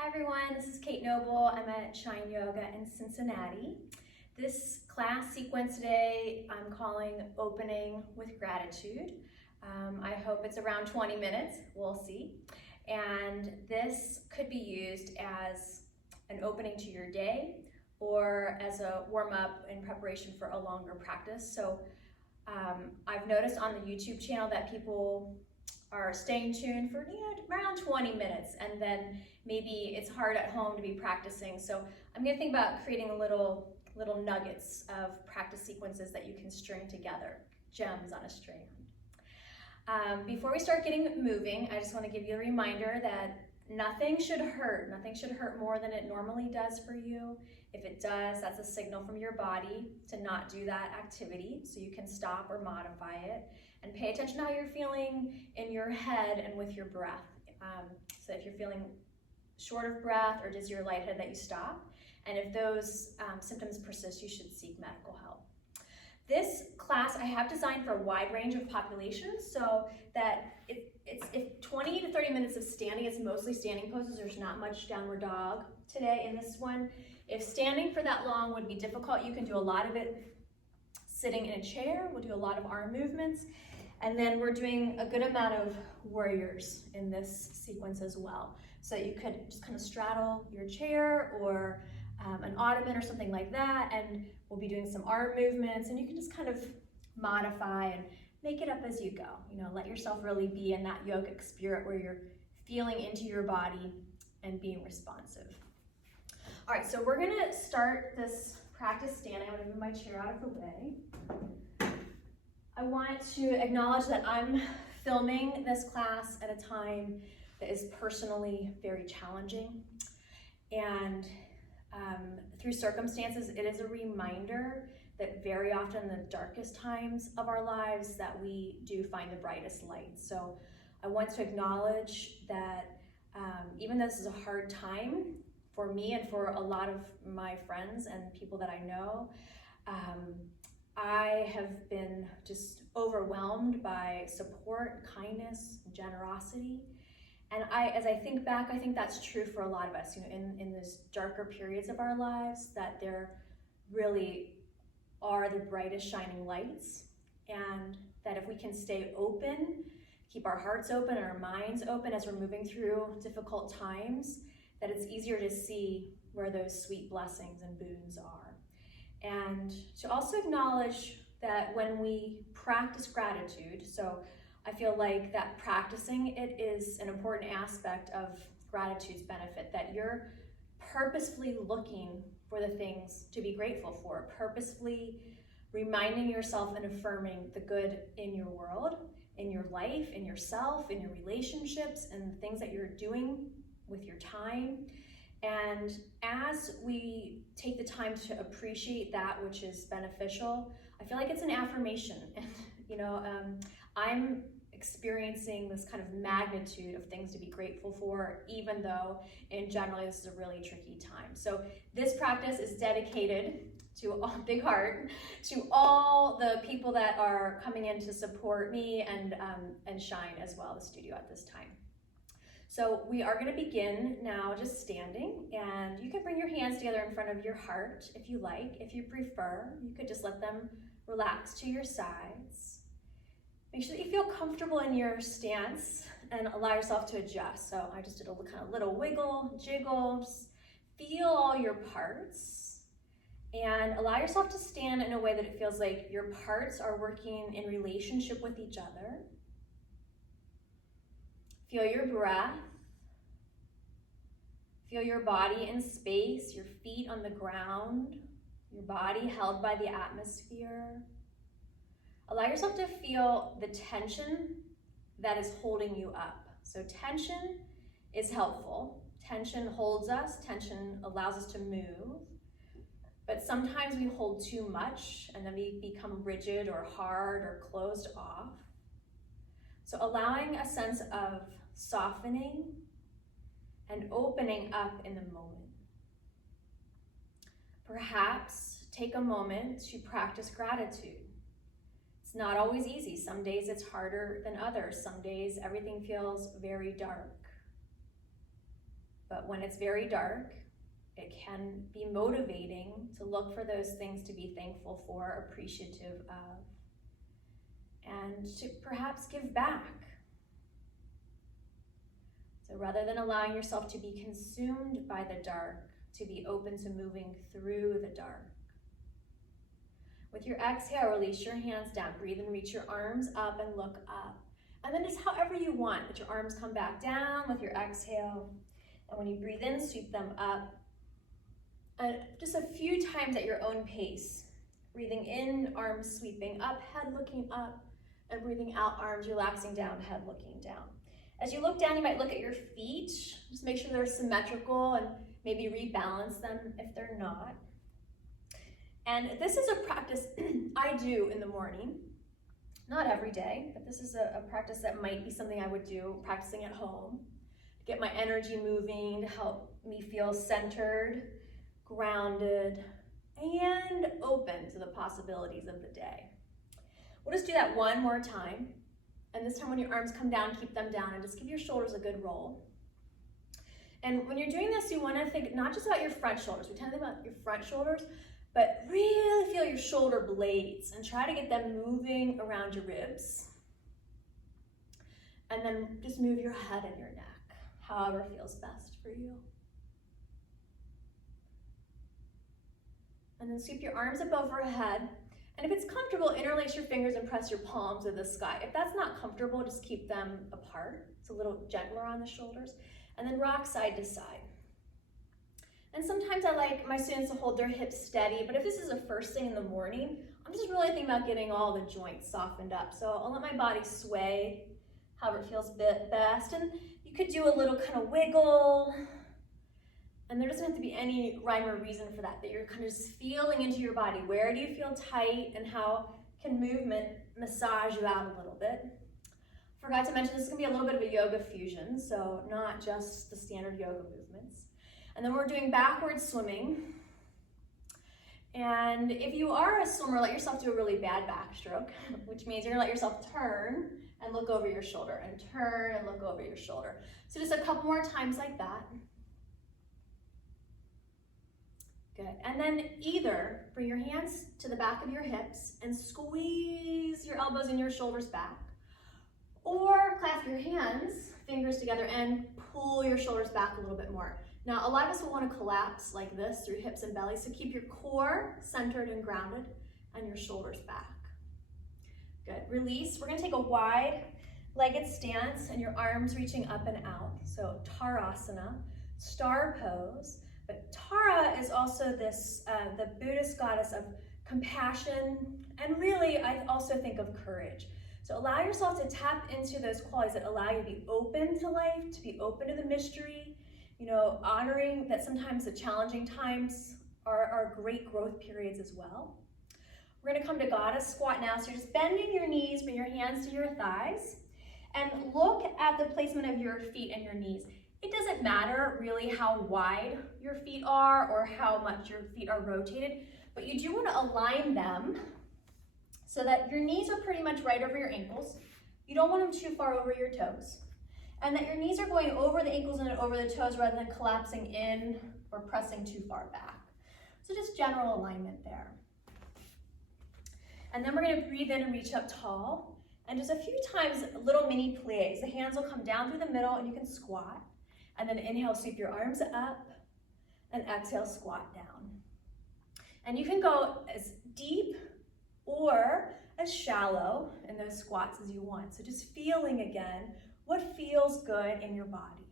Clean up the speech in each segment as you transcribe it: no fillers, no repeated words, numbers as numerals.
Hi everyone, this is Kate Noble. I'm at Shine Yoga in Cincinnati. This class sequence today I'm calling Opening with Gratitude. I hope it's around 20 minutes, we'll see. And this could be used as an opening to your day or as a warm-up in preparation for a longer practice. So I've noticed on the YouTube channel that people are staying tuned for around 20 minutes, and then maybe it's hard at home to be practicing. So I'm going to think about creating little nuggets of practice sequences that you can string together, gems on a string. Before we start getting moving, I just want to give you a reminder that nothing should hurt. Nothing should hurt more than it normally does for you. If it does, that's a signal from your body to not do that activity, so you can stop or modify it. And pay attention to how you're feeling in your head and with your breath. So if you're feeling short of breath or dizzy or lightheaded, that you stop. And if those symptoms persist, you should seek medical help. This class I have designed for a wide range of populations, so that if 20 to 30 minutes of standing, it's mostly standing poses. There's not much downward dog today in this one. If standing for that long would be difficult, you can do a lot of it sitting in a chair. We'll do a lot of arm movements. And then we're doing a good amount of warriors in this sequence as well. So you could just kind of straddle your chair or an ottoman or something like that, and we'll be doing some arm movements, and you can just kind of modify and make it up as you go. Let yourself really be in that yogic spirit where you're feeling into your body and being responsive. All right, so we're gonna start this practice standing. I'm gonna move my chair out of the way. I want to acknowledge that I'm filming this class at a time that is personally very challenging. And through circumstances, it is a reminder that very often in the darkest times of our lives that we do find the brightest light. So I want to acknowledge that even though this is a hard time for me and for a lot of my friends and people that I know, I have been just overwhelmed by support, kindness, generosity. And as I think back, I think that's true for a lot of us, in those darker periods of our lives, that there really are the brightest shining lights. And that if we can stay open, keep our hearts open and our minds open as we're moving through difficult times, that it's easier to see where those sweet blessings and boons are. And to also acknowledge that when we practice gratitude, so I feel like that practicing it is an important aspect of gratitude's benefit, that you're purposefully looking for the things to be grateful for, purposefully reminding yourself and affirming the good in your world, in your life, in yourself, in your relationships, and the things that you're doing with your time. And as we take the time to appreciate that which is beneficial, I feel like it's an affirmation. And I'm experiencing this kind of magnitude of things to be grateful for, even though in general this is a really tricky time. So this practice is dedicated to big heart to all the people that are coming in to support me and Shine as well, the studio at this time. So we are going to begin now just standing, and you can bring your hands together in front of your heart if you like. If you prefer, you could just let them relax to your sides. Make sure that you feel comfortable in your stance and allow yourself to adjust. So I just did a kind of little wiggle, jiggle, just feel all your parts and allow yourself to stand in a way that it feels like your parts are working in relationship with each other. Feel your breath. Feel your body in space, your feet on the ground, your body held by the atmosphere. Allow yourself to feel the tension that is holding you up. So tension is helpful. Tension holds us, tension allows us to move. But sometimes we hold too much and then we become rigid or hard or closed off. So allowing a sense of softening and opening up in the moment. Perhaps take a moment to practice gratitude. It's not always easy. Some days it's harder than others. Some days everything feels very dark. But when it's very dark, it can be motivating to look for those things to be thankful for, appreciative of, and to perhaps give back. So rather than allowing yourself to be consumed by the dark, to be open to moving through the dark. With your exhale, release your hands down. Breathe and reach your arms up and look up. And then just however you want, let your arms come back down with your exhale. And when you breathe in, sweep them up. Just a few times at your own pace. Breathing in, arms sweeping up, head looking up. And breathing out, arms relaxing down, head looking down. As you look down, you might look at your feet. Just make sure they're symmetrical and maybe rebalance them if they're not. And this is a practice I do in the morning. Not every day, but this is a practice that might be something I would do practicing at home. To get my energy moving, to help me feel centered, grounded, and open to the possibilities of the day. We'll just do that one more time. And this time when your arms come down, keep them down and just give your shoulders a good roll. And when you're doing this, you want to think not just about your front shoulders. We tend to think about your front shoulders, but really feel your shoulder blades and try to get them moving around your ribs. And then just move your head and your neck, however feels best for you. And then sweep your arms up overhead. And if it's comfortable, interlace your fingers and press your palms to the sky. If that's not comfortable, just keep them apart. It's a little gentler on the shoulders. And then rock side to side. And sometimes I like my students to hold their hips steady, but if this is the first thing in the morning, I'm just really thinking about getting all the joints softened up. So I'll let my body sway however it feels best. And you could do a little kind of wiggle. And there doesn't have to be any rhyme or reason for that, that you're kind of just feeling into your body. Where do you feel tight and how can movement massage you out a little bit? Forgot to mention this is going to be a little bit of a yoga fusion, so not just the standard yoga movements. And then we're doing backward swimming. And if you are a swimmer, let yourself do a really bad backstroke, which means you're going to let yourself turn and look over your shoulder and turn and look over your shoulder. So just a couple more times like that. Good. And then either bring your hands to the back of your hips and squeeze your elbows and your shoulders back, or clasp your hands, fingers together, and pull your shoulders back a little bit more. Now, a lot of us will want to collapse like this through hips and belly, so keep your core centered and grounded and your shoulders back. Good. Release. We're going to take a wide-legged stance and your arms reaching up and out. So Tarasana, star pose. But Tara is also this, the Buddhist goddess of compassion, and really I also think of courage. So allow yourself to tap into those qualities that allow you to be open to life, to be open to the mystery, honoring that sometimes the challenging times are great growth periods as well. We're going to come to goddess squat now. So you're just bending your knees, bring your hands to your thighs, and look at the placement of your feet and your knees. It doesn't matter really how wide your feet are or how much your feet are rotated, but you do want to align them so that your knees are pretty much right over your ankles. You don't want them too far over your toes. And that your knees are going over the ankles and over the toes rather than collapsing in or pressing too far back. So just general alignment there. And then we're going to breathe in and reach up tall. And just a few times, little mini plies. The hands will come down through the middle and you can squat. And then inhale, sweep your arms up, and exhale, squat down. And you can go as deep or as shallow in those squats as you want. So just feeling again what feels good in your body.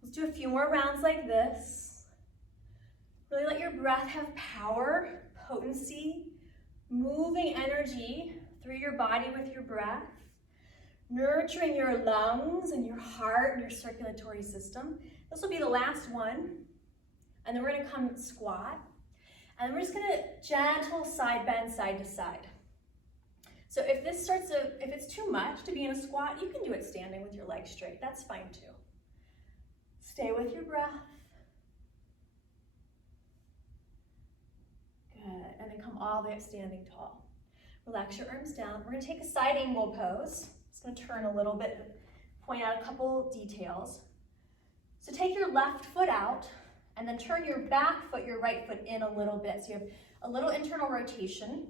Let's do a few more rounds like this. Really let your breath have power, potency, moving energy through your body with your breath. Nurturing your lungs and your heart and your circulatory system. This will be the last one. And then we're going to come squat. And then we're just going to gentle side bend side to side. So if it's too much to be in a squat, you can do it standing with your legs straight. That's fine too. Stay with your breath. Good. And then come all the way up standing tall. Relax your arms down. We're going to take a side angle pose. Just going to turn a little bit, point out a couple details. So take your your left foot out, and then turn your back foot, your right foot in a little bit. So you have a little internal rotation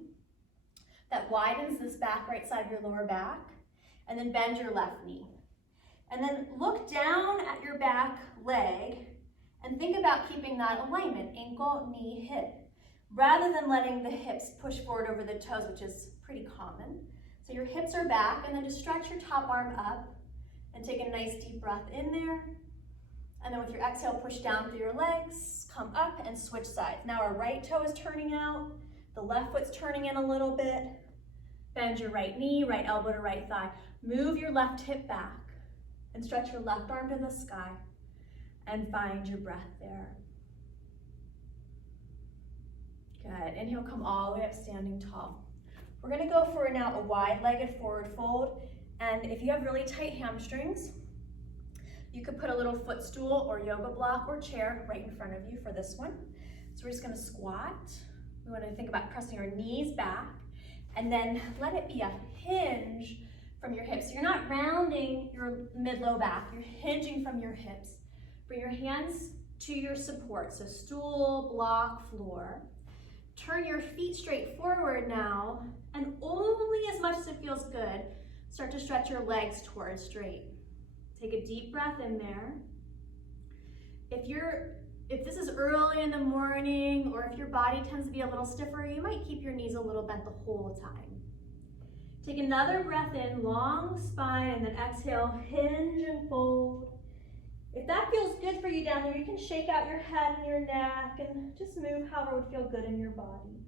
that widens this back right side of your lower back, and then bend your left knee. And then look down at your back leg and think about keeping that alignment, ankle, knee, hip, rather than letting the hips push forward over the toes, which is pretty common. So your hips are back, and then just stretch your top arm up and take a nice deep breath in there. And then with your exhale, push down through your legs, come up and switch sides. Now our right toe is turning out, the left foot's turning in a little bit. Bend your right knee, right elbow to right thigh. Move your left hip back and stretch your left arm to the sky and find your breath there. Good, inhale, come all the way up, standing tall. We're gonna go for now a wide-legged forward fold. And if you have really tight hamstrings, you could put a little footstool or yoga block or chair right in front of you for this one. So we're just gonna squat. We wanna think about pressing our knees back, and then let it be a hinge from your hips. So you're not rounding your mid-low back, you're hinging from your hips. Bring your hands to your support, so stool, block, floor. Turn your feet straight forward now, and only as much as it feels good, start to stretch your legs towards straight. Take a deep breath in there. If this is early in the morning, or if your body tends to be a little stiffer, you might keep your knees a little bent the whole time. Take another breath in, long spine, and then exhale, hinge and fold. If that feels good for you down there, you can shake out your head and your neck and just move however would feel good in your body.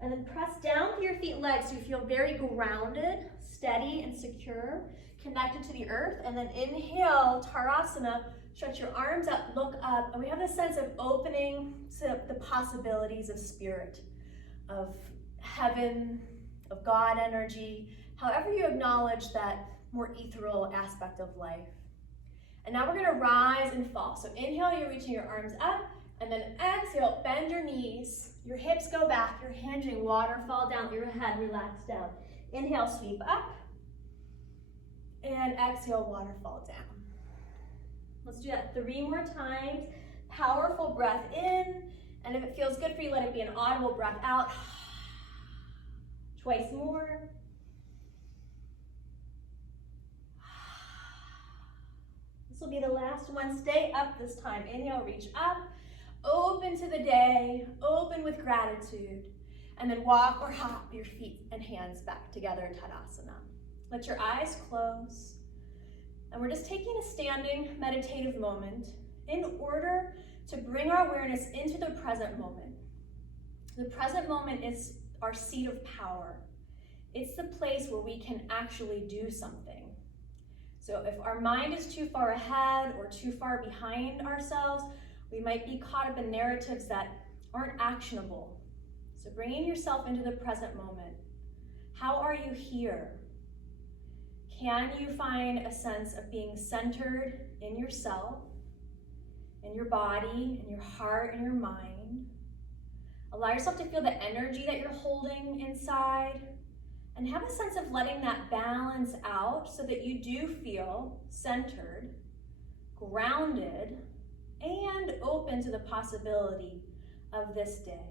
And then press down through your feet and legs so you feel very grounded, steady, and secure, connected to the earth. And then inhale, Tadasana, stretch your arms up, look up, and we have this sense of opening to the possibilities of spirit, of heaven, of God energy, however you acknowledge that more ethereal aspect of life. And now we're gonna rise and fall. So inhale, you're reaching your arms up, and then exhale, bend your knees, your hips go back, you're hinging, waterfall down, your head relax down. Inhale, sweep up, and exhale, waterfall down. Let's do that 3 more times. Powerful breath in, and if it feels good for you, let it be an audible breath out. Twice more. This will be the last one. Stay up this time. Inhale, reach up, open to the day, open with gratitude, and then walk or hop your feet and hands back together, Tadasana. Let your eyes close, and we're just taking a standing meditative moment in order to bring our awareness into the present moment. The present moment is our seat of power. It's the place where we can actually do something. So if our mind is too far ahead or too far behind ourselves, we might be caught up in narratives that aren't actionable. So bringing yourself into the present moment. How are you here? Can you find a sense of being centered in yourself, in your body, in your heart, in your mind? Allow yourself to feel the energy that you're holding inside, and have a sense of letting that balance out so that you do feel centered, grounded, and open to the possibility of this day.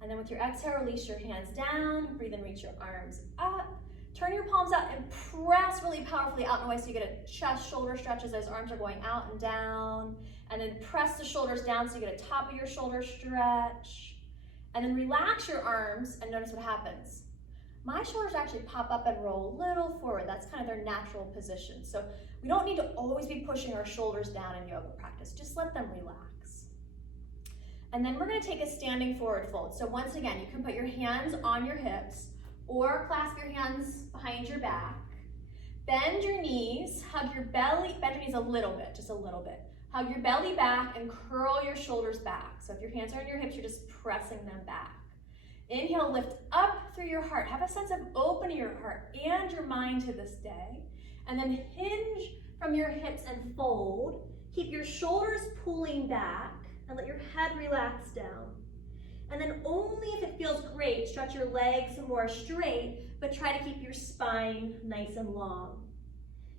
And then with your exhale, release your hands down, breathe and reach your arms up. Turn your palms out and press really powerfully out and away so you get a chest, shoulder stretch as those arms are going out and down. And then press the shoulders down so you get a top of your shoulder stretch. And then relax your arms and notice what happens. My shoulders actually pop up and roll a little forward. That's kind of their natural position. So we don't need to always be pushing our shoulders down in yoga practice. Just let them relax. And then we're going to take a standing forward fold. So once again, you can put your hands on your hips or clasp your hands behind your back. Bend your knees, hug your belly, bend your knees a little bit, just a little bit. Hug your belly back and curl your shoulders back. So if your hands are on your hips, you're just pressing them back. Inhale, lift up through your heart. Have a sense of opening your heart and your mind to this day. And then hinge from your hips and fold. Keep your shoulders pulling back and let your head relax down. And then only if it feels great, stretch your legs more straight, but try to keep your spine nice and long.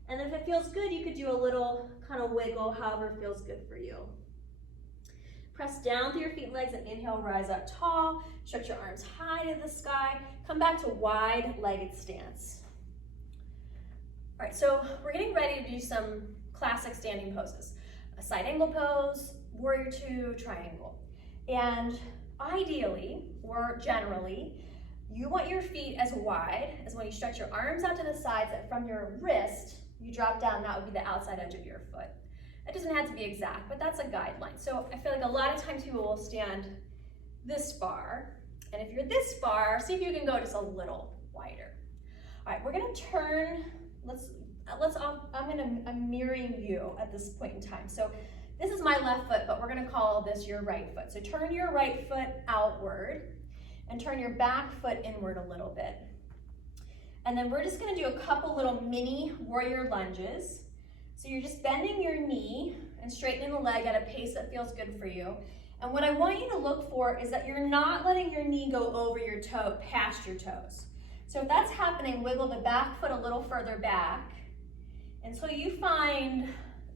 And then if it feels good, you could do a little kind of wiggle, however it feels good for you. Press down through your feet and legs and inhale, rise up tall. Stretch your arms high to the sky. Come back to wide-legged stance. All right, so we're getting ready to do some classic standing poses. A side angle pose, warrior two, triangle. And ideally, or generally, you want your feet as wide as when you stretch your arms out to the sides, that from your wrist, you drop down, that would be the outside edge of your foot. It doesn't have to be exact, but that's a guideline. So I feel like a lot of times people will stand this far, and if you're this far, see if you can go just a little wider. All right, we're gonna turn, I'm mirroring you at this point in time. So this is my left foot, but we're gonna call this your right foot. So turn your right foot outward and turn your back foot inward a little bit. And then we're just gonna do a couple little mini warrior lunges. So you're just bending your knee and straightening the leg at a pace that feels good for you. And what I want you to look for is that you're not letting your knee go over your toe, past your toes. So if that's happening, wiggle the back foot a little further back until you find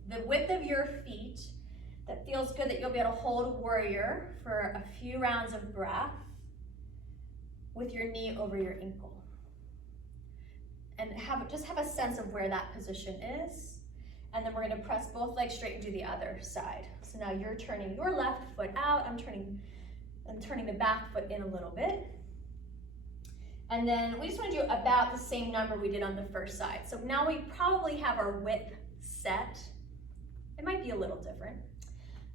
the width of your feet that feels good, that you'll be able to hold warrior for a few rounds of breath with your knee over your ankle. And just have a sense of where that position is. And then we're gonna press both legs straight and do the other side. So now you're turning your left foot out, I'm turning the back foot in a little bit. And then we just wanna do about the same number we did on the first side. So now we probably have our width set. It might be a little different,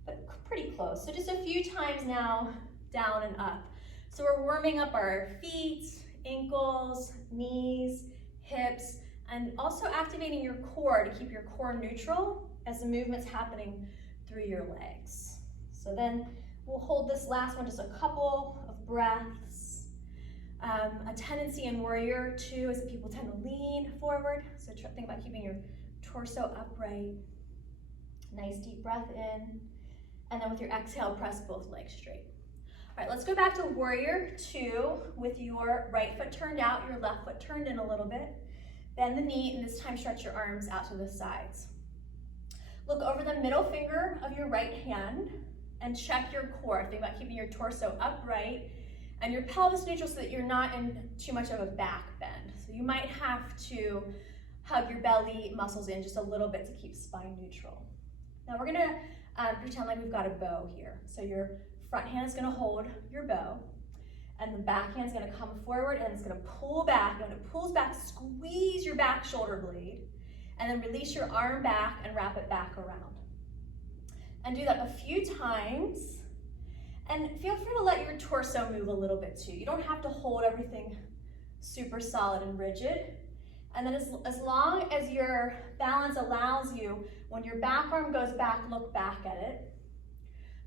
but pretty close. So just a few times now, down and up. So we're warming up our feet, ankles, knees, hips, and also activating your core to keep your core neutral as the movement's happening through your legs. So then we'll hold this last one just a couple of breaths. A tendency in warrior two is that people tend to lean forward. So think about keeping your torso upright. Nice deep breath in. And then with your exhale, press both legs straight. All right, let's go back to warrior two with your right foot turned out, your left foot turned in a little bit. Bend the knee, and this time stretch your arms out to the sides. Look over the middle finger of your right hand and check your core. Think about keeping your torso upright and your pelvis neutral so that you're not in too much of a back bend. So you might have to hug your belly muscles in just a little bit to keep spine neutral. Now we're gonna pretend like we've got a bow here. So your front hand is gonna hold your bow, and the back hand's gonna come forward and it's gonna pull back. And when it pulls back, squeeze your back shoulder blade, and then release your arm back and wrap it back around. And do that a few times, and feel free to let your torso move a little bit too. You don't have to hold everything super solid and rigid. And then as long as your balance allows you, when your back arm goes back, look back at it.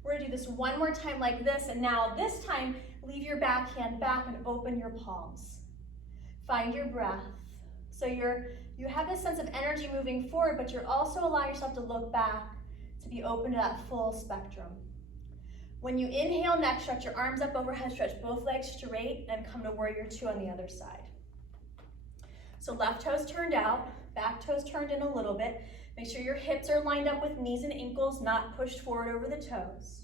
We're gonna do this one more time like this, and now this time, leave your back hand back and open your palms. Find your breath. So you have this sense of energy moving forward, but you're also allowing yourself to look back, to be open to that full spectrum. When you inhale next, stretch your arms up overhead, stretch both legs straight, and come to warrior two on the other side. So left toes turned out, back toes turned in a little bit. Make sure your hips are lined up with knees and ankles, not pushed forward over the toes.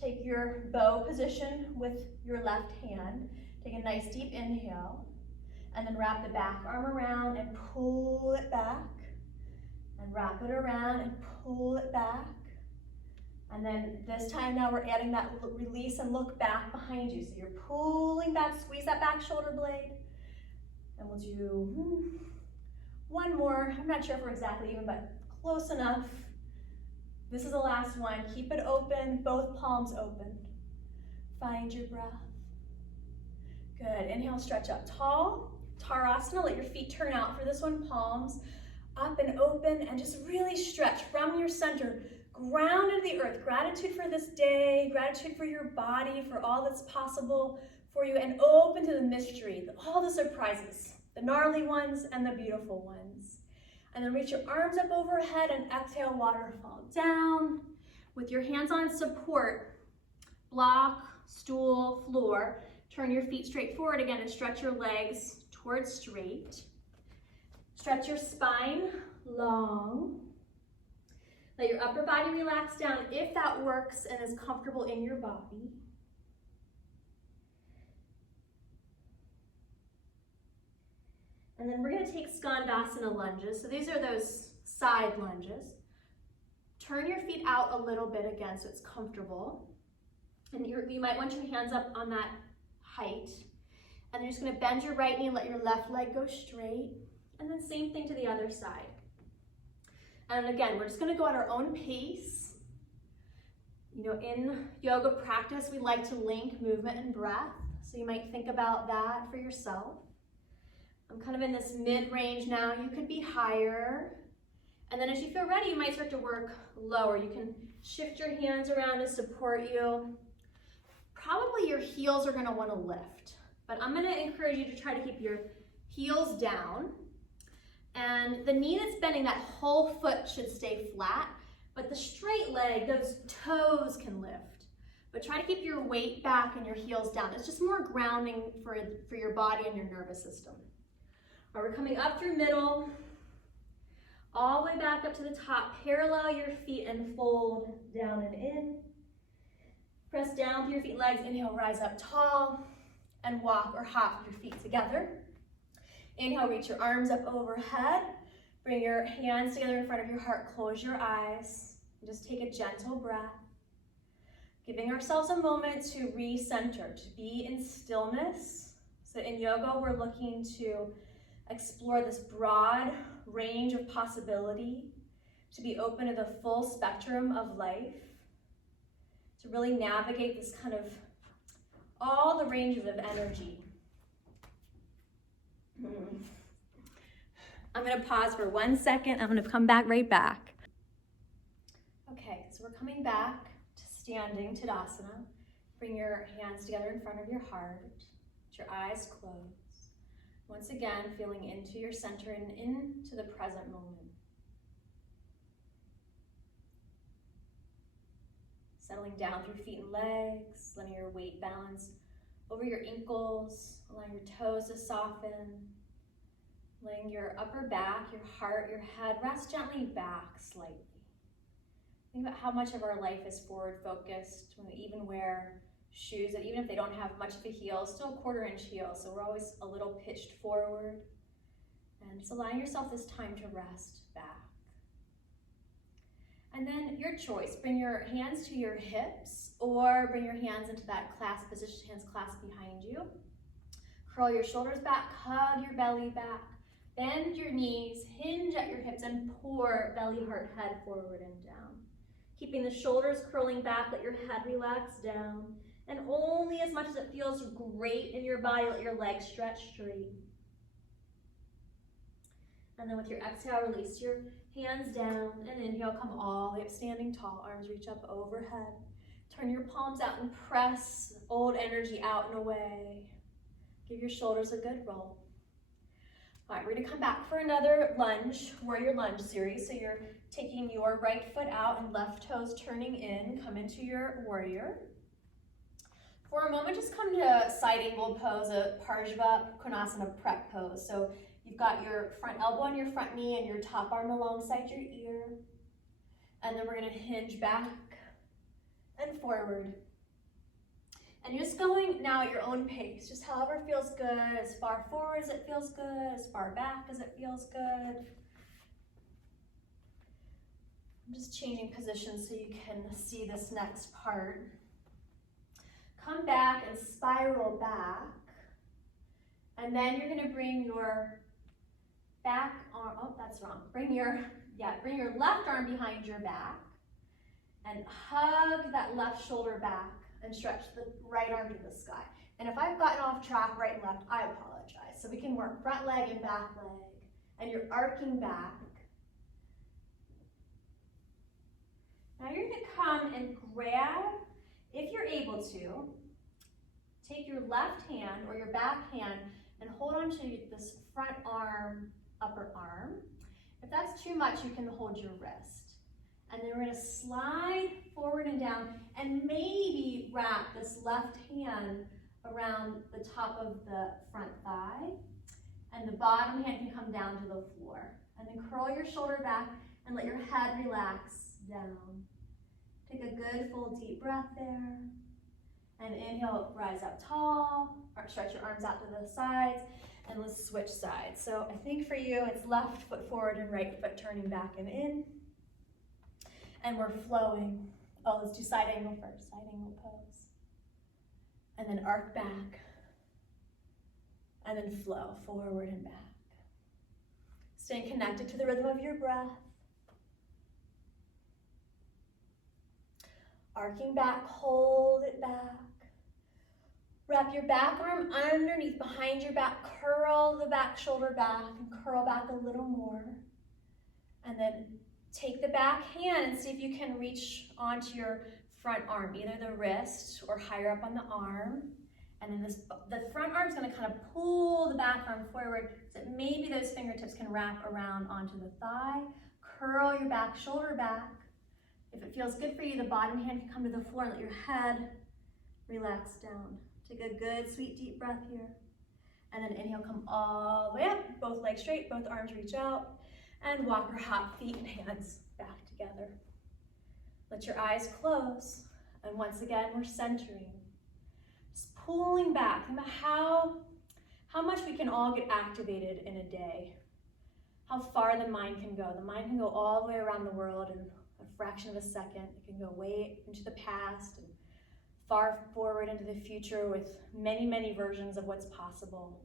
Take your bow position with your left hand. Take a nice deep inhale, and then wrap the back arm around and pull it back, and wrap it around and pull it back. And then this time now we're adding that release and look back behind you. So you're pulling back, squeeze that back shoulder blade. And we'll do one more. I'm not sure if we're exactly even, but close enough. This is the last one. Keep it open, both palms open. Find your breath. Good, inhale, stretch up tall. Tarasana, let your feet turn out for this one. Palms up and open, and just really stretch from your center. Ground into the earth. Gratitude for this day, gratitude for your body, for all that's possible for you, and open to the mystery, all the surprises, the gnarly ones and the beautiful ones. And then reach your arms up overhead and exhale, waterfall down. With your hands on support, block, stool, floor, turn your feet straight forward again and stretch your legs towards straight. Stretch your spine long. Let your upper body relax down if that works and is comfortable in your body. And then we're going to take Skandasana lunges. So these are those side lunges. Turn your feet out a little bit again so it's comfortable. And you might want your hands up on that height. And you're just going to bend your right knee and let your left leg go straight. And then same thing to the other side. And again, we're just going to go at our own pace. You know, in yoga practice, we like to link movement and breath. So you might think about that for yourself. I'm kind of in this mid-range now. You could be higher. And then as you feel ready, you might start to work lower. You can shift your hands around to support you. Probably your heels are going to want to lift. But I'm going to encourage you to try to keep your heels down. And the knee that's bending, that whole foot should stay flat. But the straight leg, those toes can lift. But try to keep your weight back and your heels down. It's just more grounding for your body and your nervous system. All right, we're coming up through middle, all the way back up to the top. Parallel your feet and fold down and in. Press down through your feet and legs. Inhale, rise up tall and walk or hop your feet together. Inhale, reach your arms up overhead. Bring your hands together in front of your heart. Close your eyes and just take a gentle breath. Giving ourselves a moment to recenter, to be in stillness. So in yoga, we're looking to explore this broad range of possibility, to be open to the full spectrum of life, to really navigate this kind of all the ranges of energy. I'm going to pause for 1 second. I'm going to come back right back. Okay, so we're coming back to standing Tadasana. Bring your hands together in front of your heart. Let your eyes close. Once again, feeling into your center and into the present moment. Settling down through feet and legs, letting your weight balance over your ankles, allowing your toes to soften, letting your upper back, your heart, your head rest gently back slightly. Think about how much of our life is forward focused when we even wear shoes that even if they don't have much of a heel, still a 1/4 inch heel, so we're always a little pitched forward. And just allowing yourself this time to rest back. And then your choice, bring your hands to your hips or bring your hands into that clasp position, hands clasped behind you. Curl your shoulders back, hug your belly back, bend your knees, hinge at your hips and pour belly, heart, head forward and down. Keeping the shoulders curling back, let your head relax down. And only as much as it feels great in your body, let your legs stretch straight. And then with your exhale, release your hands down and inhale, come all the way up, standing tall, arms reach up overhead. Turn your palms out and press old energy out and away. Give your shoulders a good roll. All right, we're gonna come back for another lunge, warrior lunge series. So you're taking your right foot out and left toes turning in, come into your warrior. For a moment, just come to side angle pose, a Parshva Konasana prep pose. So you've got your front elbow on your front knee and your top arm alongside your ear. And then we're gonna hinge back and forward. And you're just going now at your own pace, just however feels good, as far forward as it feels good, as far back as it feels good. I'm just changing positions so you can see this next part. Come back and spiral back. And then you're gonna bring your back arm, oh, that's wrong. Bring your left arm behind your back and hug that left shoulder back and stretch the right arm to the sky. And if I've gotten off track right and left, I apologize. So we can work front leg and back leg. And you're arcing back. Now you're gonna come and grab, if you're able to, take your left hand or your back hand and hold on to this front arm, upper arm. If that's too much, you can hold your wrist. And then we're gonna slide forward and down and maybe wrap this left hand around the top of the front thigh. And the bottom hand can come down to the floor. And then curl your shoulder back and let your head relax down. Take a good full deep breath there. And inhale, rise up tall, or stretch your arms out to the sides, and let's switch sides. So I think for you, it's left foot forward and right foot turning back and in. And we're flowing. Oh, let's do side angle first, side angle pose. And then arc back. And then flow forward and back. Staying connected to the rhythm of your breath. Arcing back, hold it back. Wrap your back arm underneath, behind your back, curl the back shoulder back and curl back a little more. And then take the back hand and see if you can reach onto your front arm, either the wrist or higher up on the arm. And then the front arm is going to kind of pull the back arm forward so that maybe those fingertips can wrap around onto the thigh. Curl your back shoulder back. If it feels good for you, the bottom hand can come to the floor and let your head relax down. Take a good, sweet, deep breath here. And then inhale, come all the way up. Both legs straight, both arms reach out. And walk or hop, feet and hands back together. Let your eyes close. And once again, we're centering. Just pulling back. Think about how much we can all get activated in a day. How far the mind can go. The mind can go all the way around the world in a fraction of a second. It can go way into the past and far forward into the future with many, many versions of what's possible.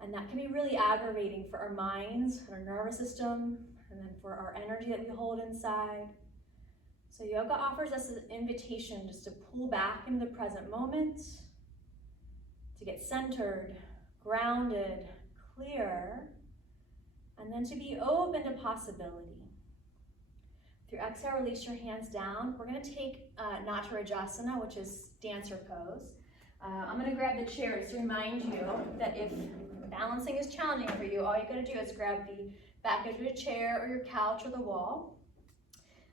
And that can be really aggravating for our minds, our nervous system, and then for our energy that we hold inside. So yoga offers us an invitation just to pull back into the present moment, to get centered, grounded, clear, and then to be open to possibility. With your exhale, release your hands down. We're going to take Natarajasana, which is dancer pose. I'm going to grab the chair just to remind you that if balancing is challenging for you, all you're going to do is grab the back of your chair or your couch or the wall.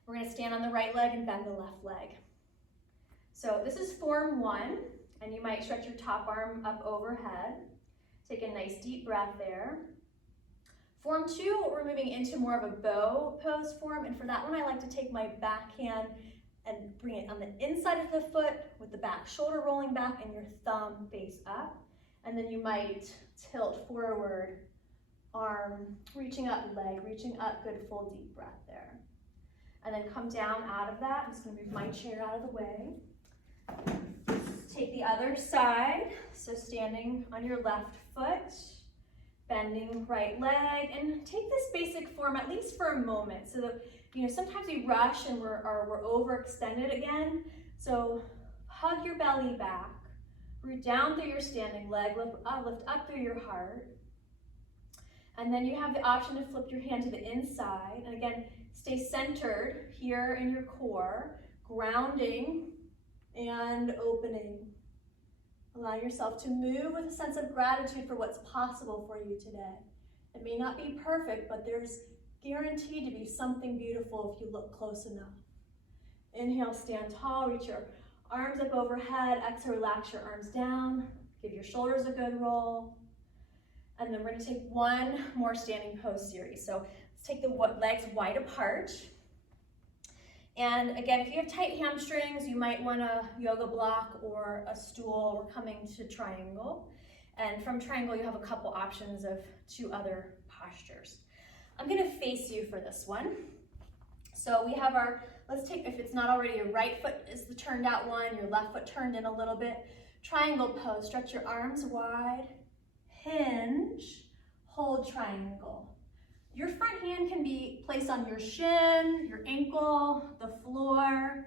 We're going to stand on the right leg and bend the left leg. So this is form 1, and you might stretch your top arm up overhead. Take a nice deep breath there. Form 2, we're moving into more of a bow pose form, and for that one I like to take my back hand and bring it on the inside of the foot with the back shoulder rolling back and your thumb face up. And then you might tilt forward, arm reaching up, leg reaching up, good full deep breath there. And then come down out of that. I'm just going to move my chair out of the way. Take the other side, so standing on your left foot, bending right leg, and take this basic form at least for a moment so that, sometimes we rush and we're overextended again. So hug your belly back, root down through your standing leg, lift up through your heart. And then you have the option to flip your hand to the inside. And again, stay centered here in your core, grounding and opening. Allow yourself to move with a sense of gratitude for what's possible for you today. It may not be perfect, but there's guaranteed to be something beautiful if you look close enough. Inhale, stand tall, reach your arms up overhead. Exhale, relax your arms down. Give your shoulders a good roll. And then we're going to take one more standing pose series. So let's take the legs wide apart. And again, if you have tight hamstrings, you might want a yoga block or a stool. We're coming to triangle. And from triangle, you have a couple options of 2 other postures. I'm going to face you for this one. So we have let's take, if it's not already, your right foot is the turned out one, your left foot turned in a little bit. Triangle pose, stretch your arms wide, hinge, hold triangle. Your front hand can be placed on your shin, your ankle, the floor.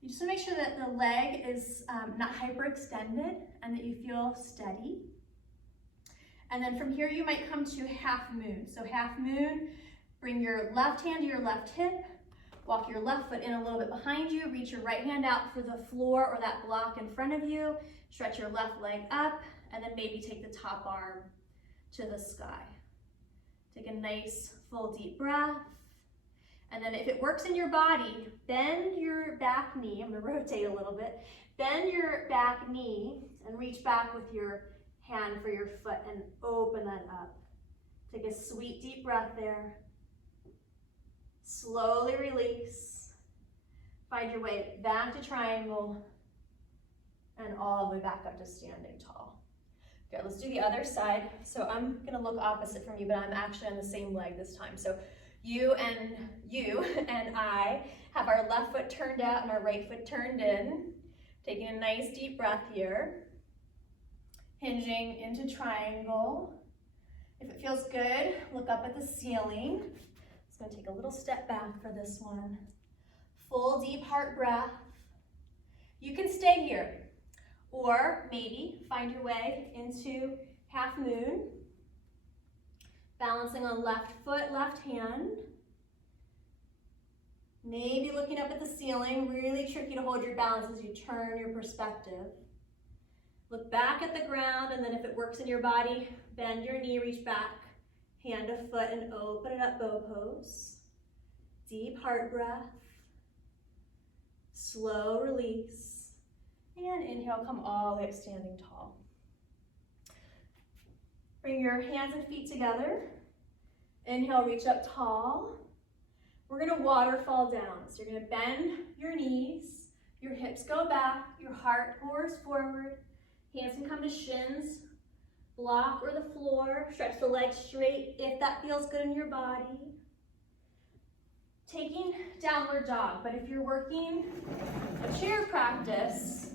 You just want to make sure that the leg is not hyperextended and that you feel steady. And then from here, you might come to half moon. So half moon, bring your left hand to your left hip, walk your left foot in a little bit behind you, reach your right hand out for the floor or that block in front of you, stretch your left leg up, and then maybe take the top arm to the sky. Take a nice full deep breath. And then if it works in your body, bend your back knee. I'm going to rotate a little bit. Bend your back knee and reach back with your hand for your foot and open that up. Take a sweet deep breath there. Slowly release. Find your way back to triangle and all the way back up to standing tall. Good, let's do the other side. So I'm gonna look opposite from you, but I'm actually on the same leg this time. So you and I have our left foot turned out and our right foot turned in. Taking a nice deep breath here. Hinging into triangle. If it feels good, look up at the ceiling. It's gonna take a little step back for this one. Full deep heart breath. You can stay here, or maybe find your way into half moon. Balancing on left foot, left hand. Maybe looking up at the ceiling, really tricky to hold your balance as you turn your perspective. Look back at the ground, and then if it works in your body, bend your knee, reach back, hand to foot, and open it up, bow pose. Deep heart breath. Slow release. And inhale, come all the way up, standing tall. Bring your hands and feet together. Inhale, reach up tall. We're gonna waterfall down. So you're gonna bend your knees, your hips go back, your heart pours forward. Hands can come to shins, block or the floor. Stretch the legs straight if that feels good in your body. Taking downward dog, but if you're working a chair practice,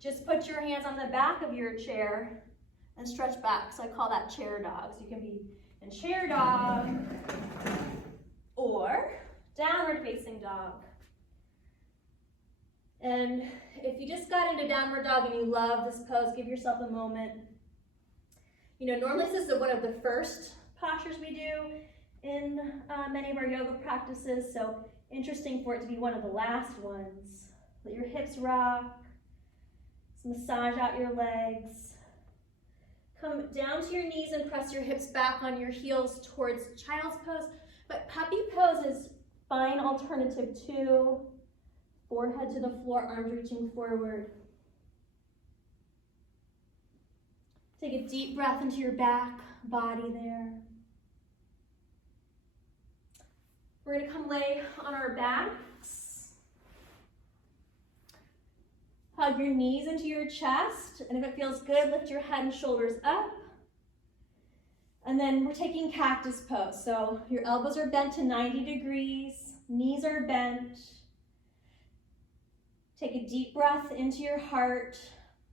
just put your hands on the back of your chair and stretch back. So I call that chair dog. So you can be in chair dog or downward facing dog. And if you just got into downward dog and you love this pose, give yourself a moment. You know, normally this is one of the first postures we do in many of our yoga practices, so interesting for it to be one of the last ones. Let your hips rock. Just massage out your legs. Come down to your knees and press your hips back on your heels towards child's pose. But puppy pose is fine alternative too. Forehead to the floor, arms reaching forward. Take a deep breath into your back body there. We're gonna come lay on our backs. Hug your knees into your chest, and if it feels good, lift your head and shoulders up. And then we're taking cactus pose. So your elbows are bent to 90 degrees, knees are bent. Take a deep breath into your heart.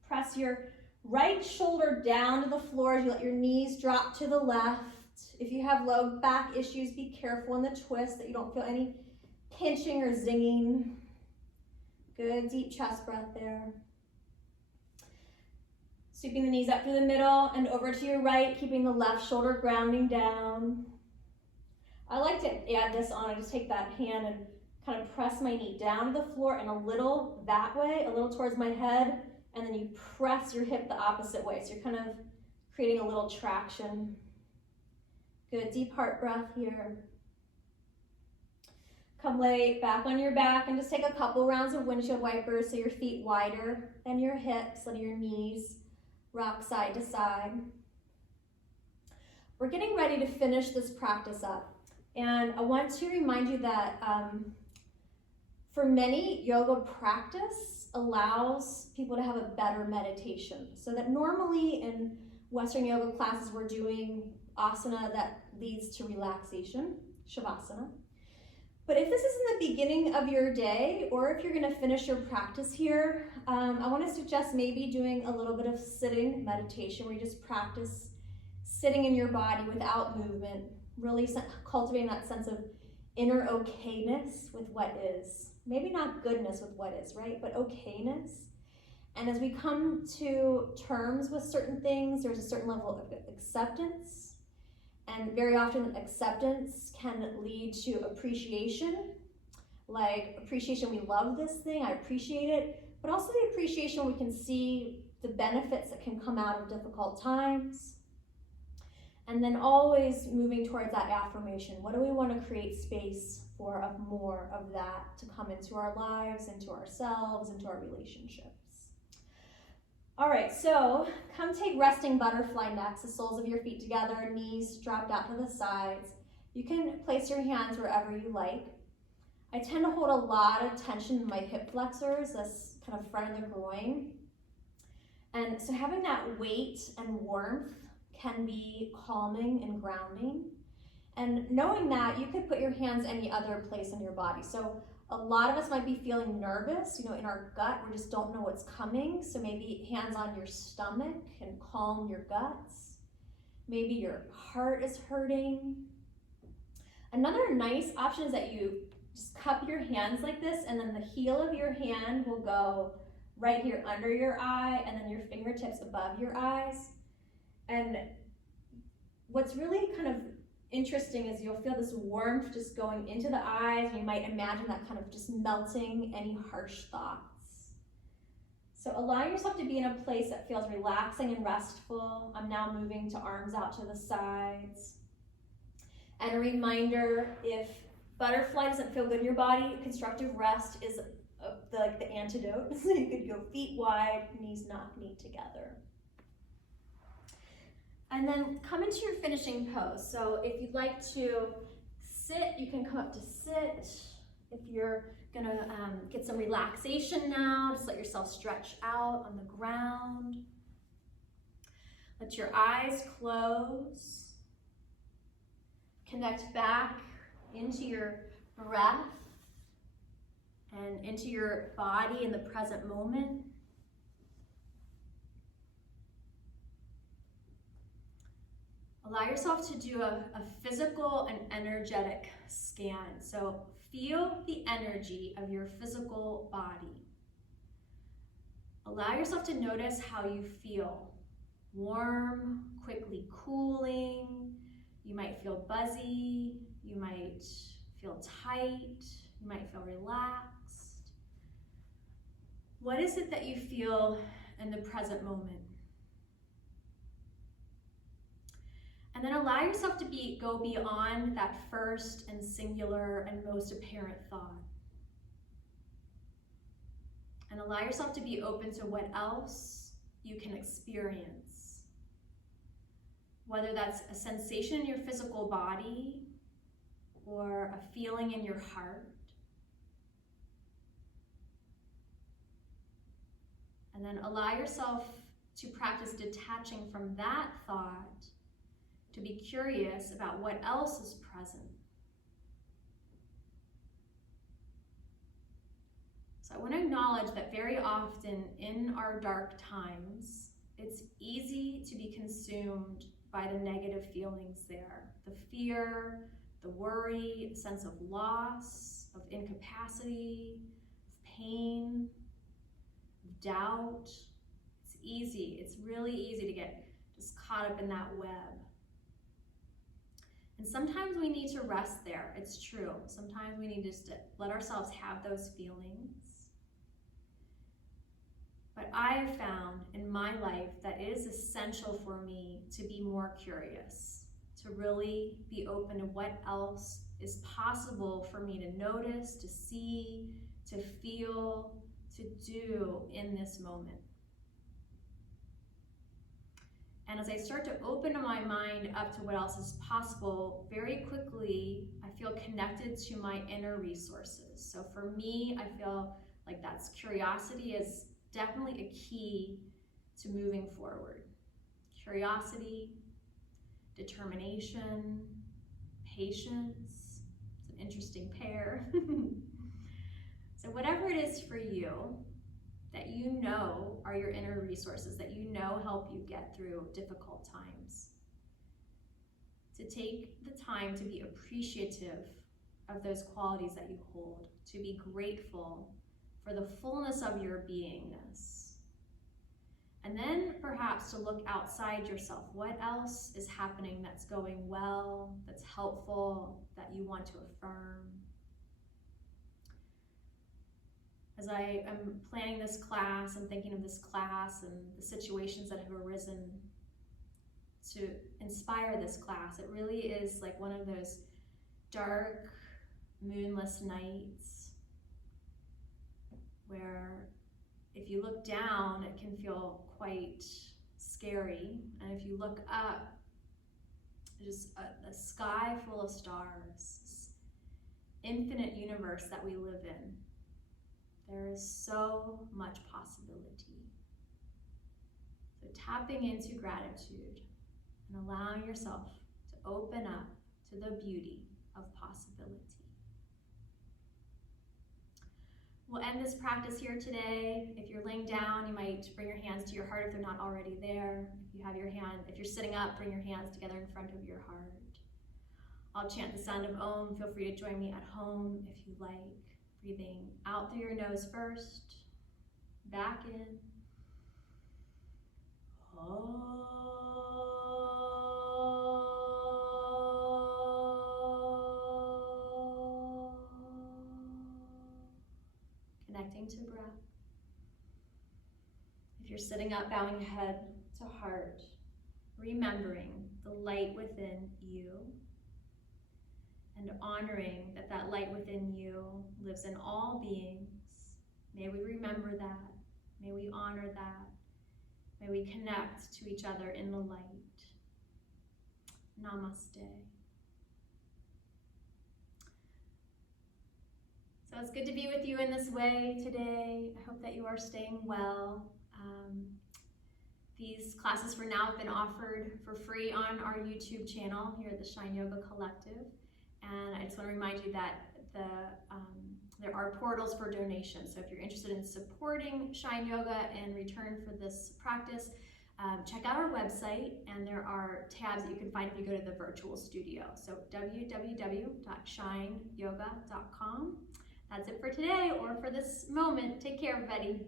Press your right shoulder down to the floor as you let your knees drop to the left. If you have low back issues, be careful in the twist that you don't feel any pinching or zinging. Good deep chest breath there. Sweeping the knees up through the middle and over to your right, keeping the left shoulder grounding down. I like to add this on. I just take that hand and kind of press my knee down to the floor and a little that way, a little towards my head, and then you press your hip the opposite way. So you're kind of creating a little traction. Good, deep heart breath here. Come lay back on your back and just take a couple rounds of windshield wipers so your feet wider than your hips, letting your knees rock side to side. We're getting ready to finish this practice up. And I want to remind you that for many, yoga practice allows people to have a better meditation. So that normally in Western yoga classes, we're doing asana that leads to relaxation, shavasana. But if this is in the beginning of your day, or if you're gonna finish your practice here, I wanna suggest maybe doing a little bit of sitting meditation where you just practice sitting in your body without movement, really cultivating that sense of inner okayness with what is. Maybe not goodness with what is, right? But okayness. And as we come to terms with certain things, there's a certain level of acceptance. And very often acceptance can lead to appreciation. Like appreciation, we love this thing, I appreciate it. But also the appreciation we can see the benefits that can come out of difficult times. And then always moving towards that affirmation. What do we want to create space for of more of that to come into our lives, into ourselves, into our relationships? All right, so come take resting butterfly next, the soles of your feet together, knees dropped out to the sides. You can place your hands wherever you like. I tend to hold a lot of tension in my hip flexors, this kind of front of the groin. And so having that weight and warmth can be calming and grounding. And knowing that, you could put your hands any other place in your body. So a lot of us might be feeling nervous, in our gut, we just don't know what's coming. So maybe hands on your stomach and calm your guts. Maybe your heart is hurting. Another nice option is that you just cup your hands like this, and then the heel of your hand will go right here under your eye, and then your fingertips above your eyes. And what's really kind of interesting is you'll feel this warmth just going into the eyes, and you might imagine that kind of just melting any harsh thoughts. So allow yourself to be in a place that feels relaxing and restful. I'm now moving to arms out to the sides. And a reminder, if butterfly doesn't feel good in your body, constructive rest is the antidote. So you could go feet wide, knees knock knee together. And then come into your finishing pose. So if you'd like to sit, you can come up to sit. If you're gonna get some relaxation now, just let yourself stretch out on the ground. Let your eyes close. Connect back into your breath and into your body in the present moment. Allow yourself to do a physical and energetic scan. So feel the energy of your physical body. Allow yourself to notice how you feel. Warm, quickly cooling. You might feel buzzy. You might feel tight. You might feel relaxed. What is it that you feel in the present moment? And then allow yourself to go beyond that first and singular and most apparent thought. And allow yourself to be open to what else you can experience. Whether that's a sensation in your physical body or a feeling in your heart. And then allow yourself to practice detaching from that thought, to be curious about what else is present. So I want to acknowledge that very often in our dark times, it's easy to be consumed by the negative feelings there. The fear, the worry, the sense of loss, of incapacity, of pain, of doubt. It's easy, it's really easy to get just caught up in that web. And sometimes we need to rest there, it's true. Sometimes we need just to let ourselves have those feelings. But I have found in my life that it is essential for me to be more curious, to really be open to what else is possible for me to notice, to see, to feel, to do in this moment. And as I start to open my mind up to what else is possible, very quickly, I feel connected to my inner resources. So for me, I feel like that's curiosity is definitely a key to moving forward. Curiosity, determination, patience. It's an interesting pair. So whatever it is for you, that you know are your inner resources, that you know help you get through difficult times. To take the time to be appreciative of those qualities that you hold, to be grateful for the fullness of your beingness. And then perhaps to look outside yourself. What else is happening that's going well, that's helpful, that you want to affirm? As I am planning this class and thinking of this class and the situations that have arisen to inspire this class, it really is like one of those dark, moonless nights where if you look down, it can feel quite scary. And if you look up, just a sky full of stars, this infinite universe that we live in. There is so much possibility. So tapping into gratitude and allowing yourself to open up to the beauty of possibility. We'll end this practice here today. If you're laying down, you might bring your hands to your heart if they're not already there. If you're sitting up, bring your hands together in front of your heart. I'll chant the sound of Om. Feel free to join me at home if you like. Breathing out through your nose first, back in. Connecting to breath. If you're sitting up, bowing head to heart, remembering the light within you and honoring that that light within you lives in all beings. May we remember that. May we honor that. May we connect to each other in the light. Namaste. So it's good to be with you in this way today. I hope that you are staying well. These classes for now have been offered for free on our YouTube channel here at the Shine Yoga Collective. And I just want to remind you that there are portals for donations. So if you're interested in supporting Shine Yoga in return for this practice, check out our website, and there are tabs that you can find if you go to the virtual studio. So www.shineyoga.com. That's it for today, or for this moment. Take care, everybody.